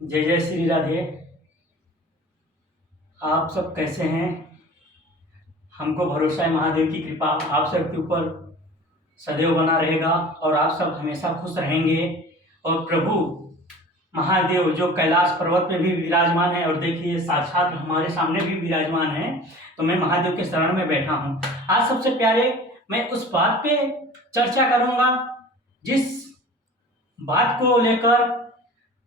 जय जय श्री राधे। आप सब कैसे हैं? हमको भरोसा है महादेव की कृपा आप सब के ऊपर सदैव बना रहेगा और आप सब हमेशा खुश रहेंगे। और प्रभु महादेव जो कैलाश पर्वत पे भी विराजमान है और देखिए साक्षात हमारे सामने भी विराजमान है, तो मैं महादेव के शरण में बैठा हूँ। आज सबसे प्यारे मैं उस बात पे चर्चा करूँगा जिस बात को लेकर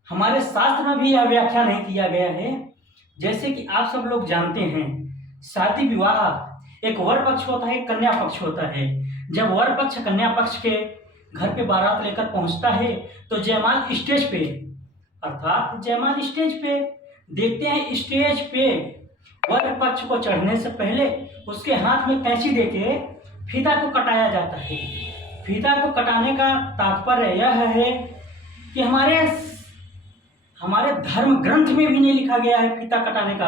हमारे शास्त्र में भी यह व्याख्या नहीं किया गया है। जैसे कि आप सब लोग जानते हैं, शादी विवाह एक वर पक्ष होता है, एक कन्या पक्ष होता है। जब वर पक्ष कन्या पक्ष के घर पे बारात लेकर पहुंचता है तो जयमाल स्टेज पे, अर्थात जयमाल स्टेज पे देखते हैं, स्टेज पे वर पक्ष को चढ़ने से पहले उसके हाथ में कैंची देके फीता को कटाया जाता है। फीता को कटाने का तात्पर्य यह है कि हमारे धर्म ग्रंथ में भी नहीं लिखा गया है फीता कटाने का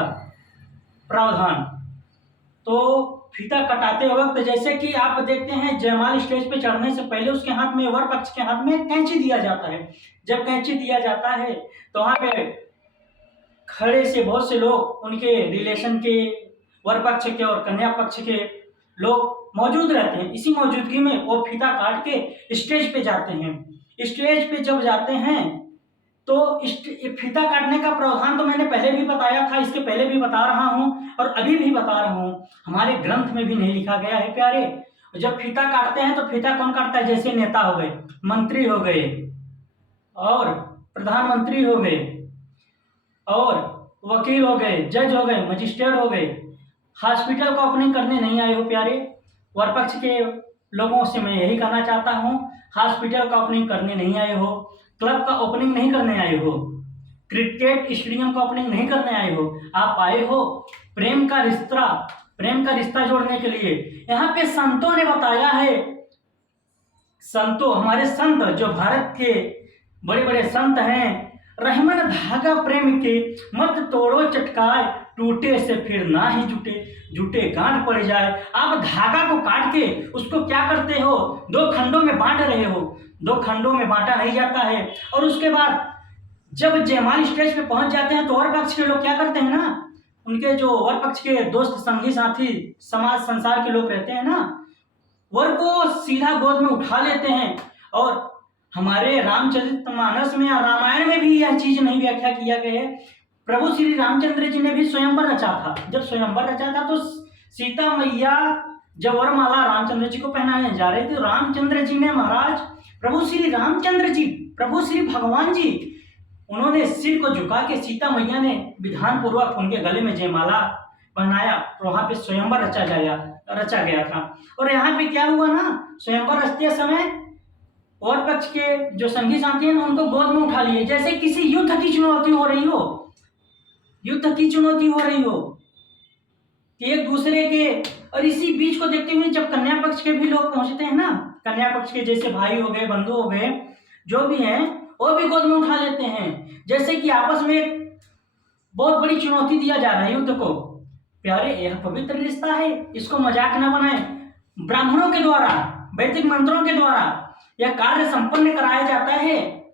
प्रावधान। तो फीता कटाते वक्त जैसे कि आप देखते हैं जयमाल स्टेज पे चढ़ने से पहले उसके हाथ में, वर पक्ष के हाथ में कैंची दिया जाता है। जब कैंची दिया जाता है तो वहाँ पे खड़े से बहुत से लोग, उनके रिलेशन के, वर पक्ष के और कन्या पक्ष के लोग मौजूद रहते हैं। इसी मौजूदगी में वो फीता काट के स्टेज पे जाते हैं। स्टेज पे जब जाते हैं तो फीता काटने का प्रावधान तो मैंने पहले भी बताया था, इसके पहले भी बता रहा हूँ और अभी भी बता रहा हूँ, हमारे ग्रंथ में भी नहीं लिखा गया है प्यारे। जब फीता काटते हैं तो फीता कौन काटता है? जैसे नेता हो गए, मंत्री हो गए और प्रधानमंत्री हो गए और वकील हो गए, जज हो गए, मजिस्ट्रेट हो गए। हॉस्पिटल का ओपनिंग करने नहीं आए हो प्यारे, वर पक्ष के लोगों से मैं यही कहना चाहता हूँ, हॉस्पिटल का ओपनिंग करने नहीं आए हो, क्लब का ओपनिंग नहीं करने आए हो, क्रिकेट स्टेडियम का ओपनिंग नहीं करने आए हो, आप आए हो प्रेम का रिश्ता जोड़ने के लिए। यहाँ पे संतों ने बताया है, संतों, हमारे संत जो भारत के बड़े बड़े संत हैं, रहमन धागा प्रेम के मत तोड़ो चटकाए, टूटे से फिर ना ही जुटे गांठ पड़ जाए। आप धागा को काट के उसको क्या करते हो? दो खंडों में बांट रहे हो। दो खंडों में बांटा नहीं जाता है। और उसके बाद जब जयमाल स्टेज पे पहुंच जाते हैं तो वर पक्ष के लोग क्या करते हैं ना, उनके जो वर पक्ष के दोस्त, संगी, साथी, समाज संसार के लोग रहते हैं ना, वर को सीधा गोद में उठा लेते हैं। और हमारे रामचरितमानस में या रामायण में भी यह चीज नहीं व्याख्या किया गया है। प्रभु श्री रामचंद्र जी ने भी स्वयंवर रचा था। जब स्वयंवर रचा था तो सीता मैया जब वरमाला रामचंद्र जी को पहनाने जा रहे थे, रामचंद्र जी ने महाराज, प्रभु श्री रामचंद्र जी, प्रभु श्री भगवान जी, उन्होंने सिर को झुका के सीता मैया ने विधान पूर्वक उनके गले में जयमाला पहनाया। तो वहां पे स्वयंवर रचा गया था। और यहाँ पे क्या हुआ ना, स्वयंवर रचते समय और पक्ष के जो संगी साथी हैं उनको गोद में उठा लिए, जैसे किसी युद्ध की चुनौती हो रही हो कि एक दूसरे के। और इसी बीच को देखते हुए जब कन्या पक्ष के भी लोग पहुंचते हैं ना, कन्या पक्ष के जैसे भाई हो गए, बंधु हो गए, जो भी हैं, वो भी गोद में उठा लेते हैं, जैसे कि आपस में बहुत बड़ी चुनौती दिया जा रहा है युद्ध को। प्यारे, यह पवित्र रिश्ता है, इसको मजाक न बनाए। ब्राह्मणों के द्वारा, वैदिक मंत्रों के द्वारा यह कार्य संपन्न कराया जाता है।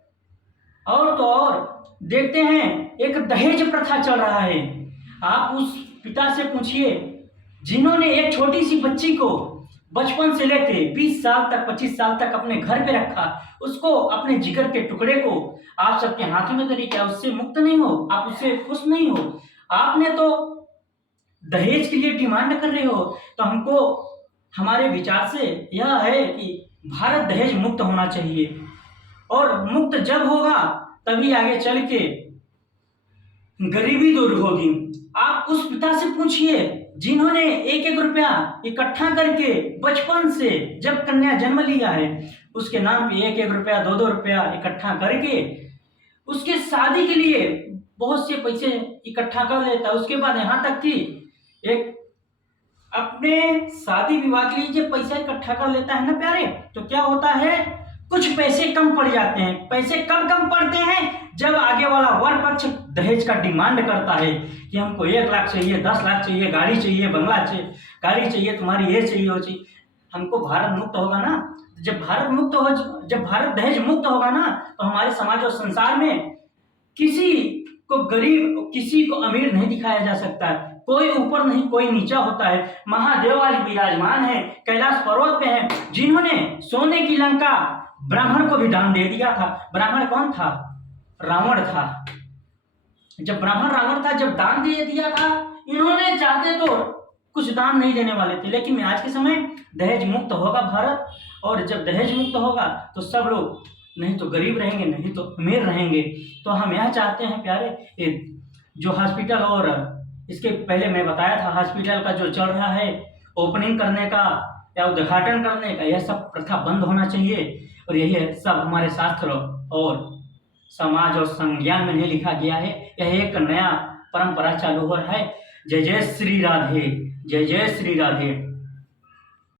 और तो और देखते हैं एक दहेज प्रथा चल रहा है। आप उस पिता से पूछिए जिन्होंने एक छोटी सी बच्ची को बचपन से लेके 20 साल तक, 25 साल तक अपने घर पे रखा, उसको, अपने जिगर के टुकड़े को आप सबके हाथों में धरी, क्या उससे मुक्त नहीं हो? आप उससे खुश नहीं हो? आपने तो दहेज के लिए डिमांड कर रहे हो। तो हमको, हमारे विचार से यह है कि भारत दहेज मुक्त होना चाहिए। और मुक्त जब होगा तभी आगे चल के गरीबी दूर होगी। आप उस पिता से पूछिए जिन्होंने एक एक रुपया इकट्ठा करके बचपन से, जब कन्या जन्म लिया है, उसके नाम पे एक एक रुपया, दो रुपया इकट्ठा करके उसके शादी के लिए बहुत से पैसे इकट्ठा कर लेता है। उसके बाद यहाँ तक कि एक अपने शादी विवाह के लिए जब पैसा इकट्ठा कर लेता है ना प्यारे, तो क्या होता है, कुछ पैसे कम पड़ जाते हैं। पैसे कब कम पड़ते हैं? जब आगे वाला वर पक्ष दहेज का डिमांड करता है कि हमको 1 लाख चाहिए, 10 लाख चाहिए, गाड़ी चाहिए, बंगला चाहिए, गाड़ी चाहिए, तुम्हारी ये चाहिए, वो चाहिए। हमको भारत मुक्त होगा ना, जब भारत दहेज मुक्त होगा ना, तो हमारे समाज और संसार में किसी को गरीब, किसी को अमीर नहीं दिखाया जा सकता है। कोई ऊपर नहीं, कोई नीचा होता है। महादेव आज विराजमान है, कैलाश पर्वत पे है, जिन्होंने सोने की लंका ब्राह्मण को भी दान दे दिया था। ब्राह्मण कौन था? रावण था। जब ब्राह्मण रावण था, जब दान दे दिया था, इन्होंने चाहते तो कुछ दान नहीं देने वाले थे, लेकिन आज के समय दहेज मुक्त होगा भारत, और जब दहेज मुक्त होगा तो सब लोग नहीं तो गरीब रहेंगे, नहीं तो अमीर रहेंगे। तो हम यह चाहते हैं प्यारे, ये जो हॉस्पिटल, और इसके पहले मैं बताया था हॉस्पिटल का जो चल रहा है ओपनिंग करने का या उद्घाटन करने का, यह सब प्रथा बंद होना चाहिए। और यही सब हमारे शास्त्र और समाज और संज्ञान में नहीं लिखा गया है। यह एक नया परंपरा चालू हो रहा है। जय जय श्री राधे, जय जय श्री राधे।